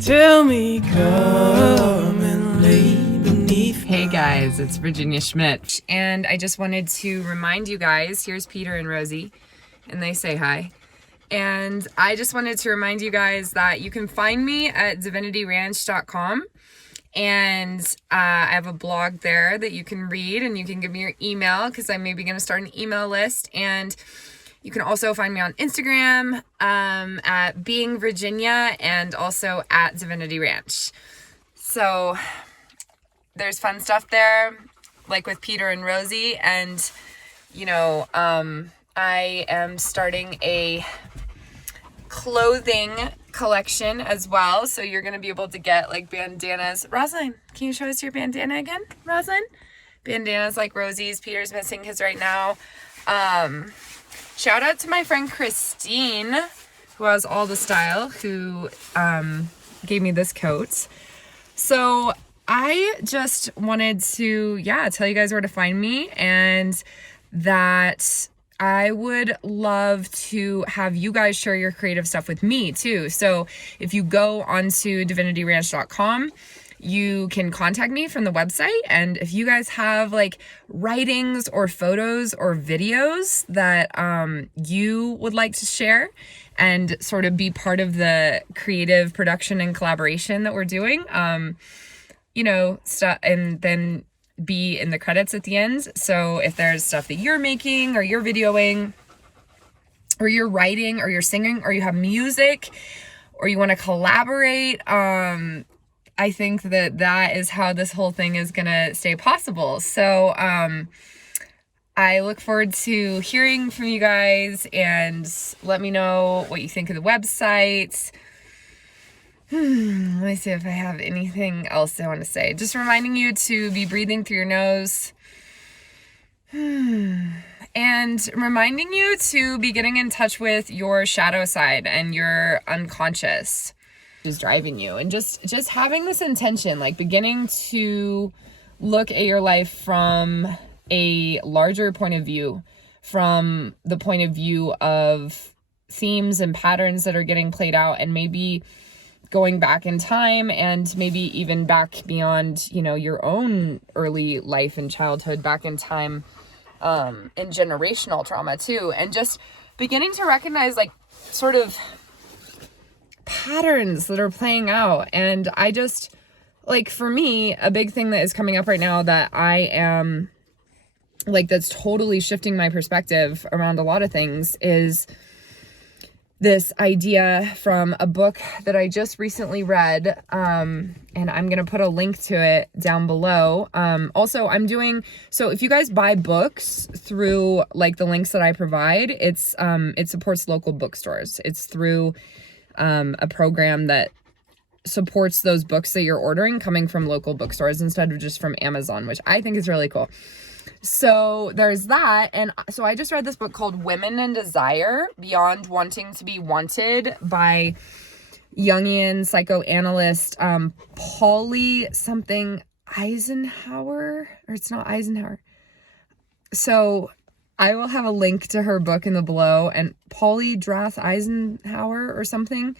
Tell me, come and lay beneath. Hey guys, it's Virginia Schmidt, and I just wanted to remind you guys, here's Peter and Rosie, and they say hi. And I just wanted to remind you guys that you can find me at divinityranch.com, and I have a blog there that you can read, and you can give me your email, because I'm maybe going to start an email list. And you can also find me on Instagram at Being Virginia, and also at Divinity Ranch. So there's fun stuff there, like with Peter and Rosie. And, you know, I am starting a clothing collection as well. So you're going to be able to get like bandanas. Rosalind, can you show us your bandana again? Rosalind? Bandanas like Rosie's. Peter's missing his right now. Shout out to my friend Christine, who has all the style, who gave me this coat. So I just wanted to, tell you guys where to find me, and that I would love to have you guys share your creative stuff with me too. So if you go onto divinityranch.com, you can contact me from the website. And if you guys have like writings or photos or videos that you would like to share and sort of be part of the creative production and collaboration that we're doing, stuff, and then be in the credits at the end. So if there's stuff that you're making or you're videoing or you're writing or you're singing or you have music or you want to collaborate, I think that is how this whole thing is going to stay possible. So I look forward to hearing from you guys, and let me know what you think of the website. Let me see if I have anything else I want to say. Just reminding you to be breathing through your nose. And reminding you to be getting in touch with your shadow side and your unconscious is driving you, and just having this intention, like beginning to look at your life from a larger point of view, from the point of view of themes and patterns that are getting played out, and maybe going back in time, and maybe even back beyond, your own early life and childhood, back in time, and generational trauma too, and just beginning to recognize like sort of patterns that are playing out. And I just, like, for me, a big thing that is coming up right now that I am like, that's totally shifting my perspective around a lot of things, is this idea from a book that I just recently read, and I'm going to put a link to it down below. Also, so if you guys buy books through like the links that I provide, it supports local bookstores. It's through a program that supports those books that you're ordering coming from local bookstores instead of just from Amazon, which I think is really cool. So there's that. And so I just read this book called Women and Desire: Beyond Wanting to Be Wanted by Jungian psychoanalyst Polly something Eisenhower, or it's not Eisenhower. So I will have a link to her book in the below, and Polly Drath Eisenhower or something.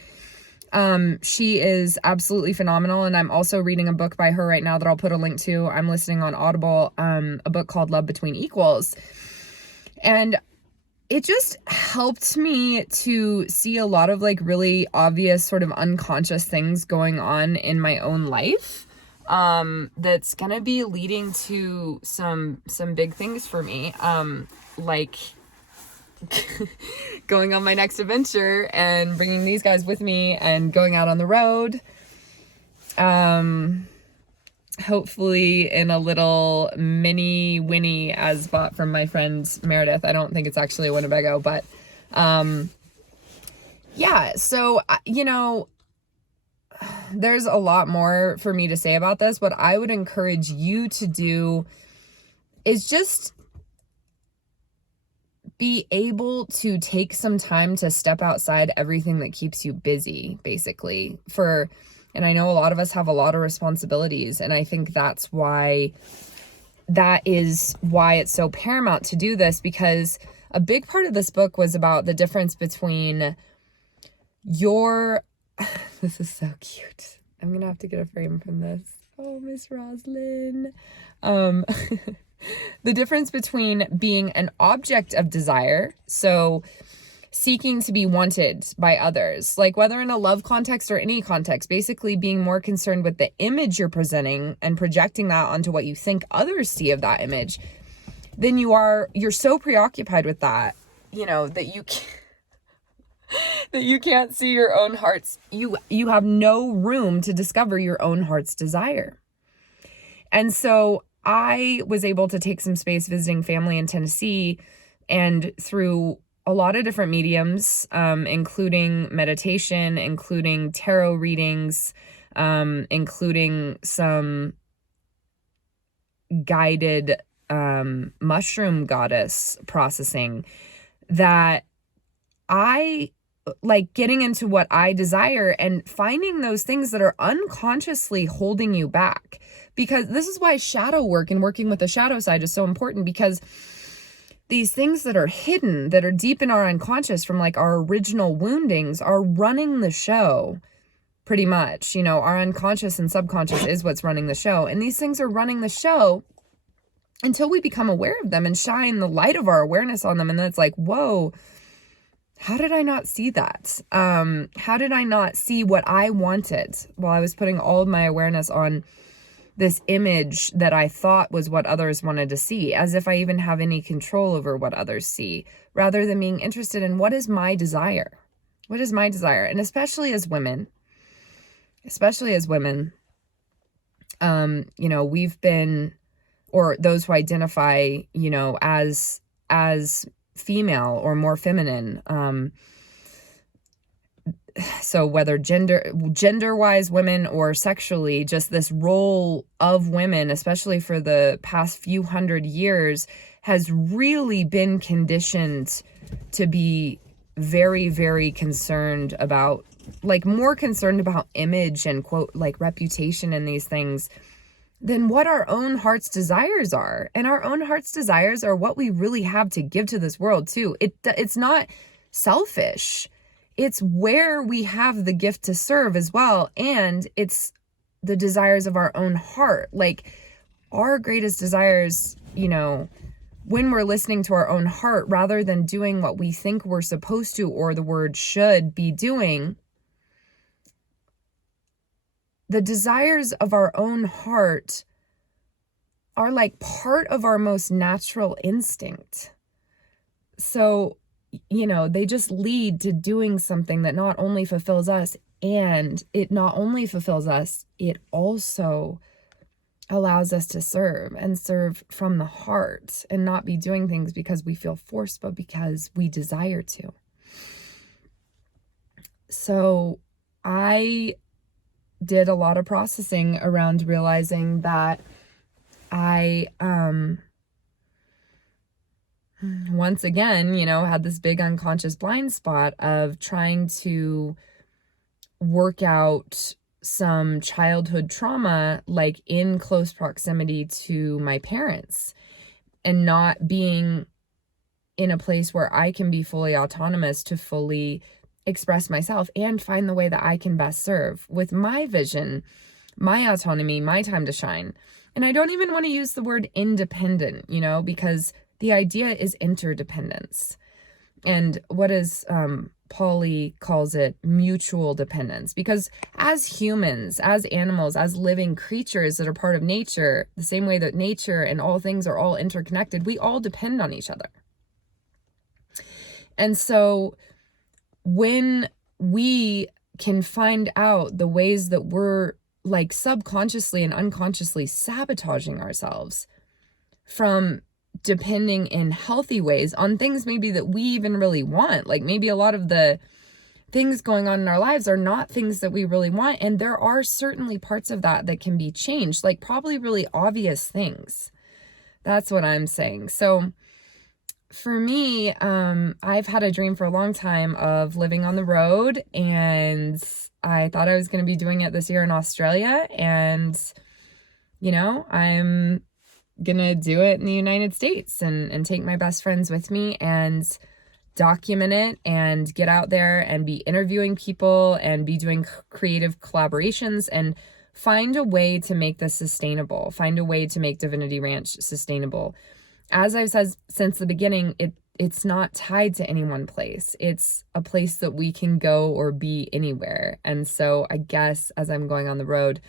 She is absolutely phenomenal, and I'm also reading a book by her right now that I'll put a link to. I'm listening on Audible, a book called Love Between Equals. And it just helped me to see a lot of like really obvious sort of unconscious things going on in my own life, that's gonna be leading to some big things for me, like going on my next adventure and bringing these guys with me and going out on the road, hopefully in a little mini Winnie, as bought from my friend Meredith. I don't think it's actually a Winnebago, but so there's a lot more for me to say about this. What I would encourage you to do is just be able to take some time to step outside everything that keeps you busy, basically. And I know a lot of us have a lot of responsibilities, and I think that is why it's so paramount to do this, because a big part of this book was about the difference between your this is so cute. I'm gonna have to get a frame from this. Oh, Miss Roslyn. The difference between being an object of desire, so seeking to be wanted by others, like whether in a love context or any context, basically being more concerned with the image you're presenting and projecting that onto what you think others see of that image, then you're so preoccupied with that, that you can't see your own heart's, you have no room to discover your own heart's desire. And so I was able to take some space visiting family in Tennessee, and through a lot of different mediums, including meditation, including tarot readings, including some guided mushroom goddess processing, that I like getting into what I desire and finding those things that are unconsciously holding you back. Because this is why shadow work and working with the shadow side is so important, because these things that are hidden, that are deep in our unconscious from like our original woundings, are running the show pretty much. Our unconscious and subconscious is what's running the show. And these things are running the show until we become aware of them and shine the light of our awareness on them. And then it's like, whoa, how did I not see that? How did I not see what I wanted while I was putting all of my awareness on this image that I thought was what others wanted to see, as if I even have any control over what others see, rather than being interested in what is my desire? What is my desire? And especially as women, we've been, or those who identify, as female or more feminine, so whether gender-wise women or sexually, just this role of women, especially for the past few hundred years, has really been conditioned to be very, very concerned about, like more concerned about image and quote, like reputation and these things than what our own heart's desires are. And our own heart's desires are what we really have to give to this world too. It's not selfish. It's where we have the gift to serve as well. And it's the desires of our own heart. Like our greatest desires, when we're listening to our own heart, rather than doing what we think we're supposed to, or the word should be doing, the desires of our own heart are like part of our most natural instinct. So, they just lead to doing something that not only fulfills us, and it not only fulfills us, it also allows us to serve from the heart and not be doing things because we feel forced, but because we desire to. So I did a lot of processing around realizing that I, once again, had this big unconscious blind spot of trying to work out some childhood trauma, like in close proximity to my parents, and not being in a place where I can be fully autonomous to fully express myself and find the way that I can best serve with my vision, my autonomy, my time to shine. And I don't even want to use the word independent, because the idea is interdependence. And what is Pauly calls it mutual dependence, because as humans, as animals, as living creatures that are part of nature, the same way that nature and all things are all interconnected, we all depend on each other. And so when we can find out the ways that we're like subconsciously and unconsciously sabotaging ourselves from depending in healthy ways on things maybe that we even really want, like maybe a lot of the things going on in our lives are not things that we really want, and there are certainly parts of that that can be changed, like probably really obvious things. That's what I'm saying. So for me, I've had a dream for a long time of living on the road, and I thought I was going to be doing it this year in Australia, and I'm gonna do it in the United States and take my best friends with me. And document it and get out there and be interviewing people and be doing creative collaborations and find a way to make this sustainable, find a way to make Divinity Ranch sustainable. As I've said since the beginning, it's not tied to any one place. It's a place that we can go or be anywhere. And so I guess as I'm going on the road,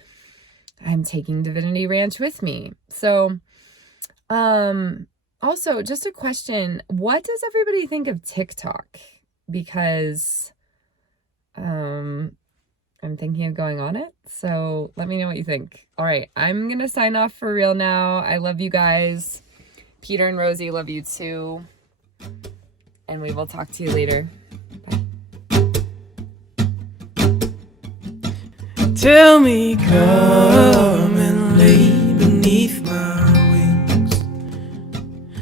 I'm taking Divinity Ranch with me. So, also just a question, what does everybody think of TikTok? Because, I'm thinking of going on it. So let me know what you think. All right. I'm going to sign off for real now. I love you guys. Peter and Rosie love you too. And we will talk to you later. Tell me, come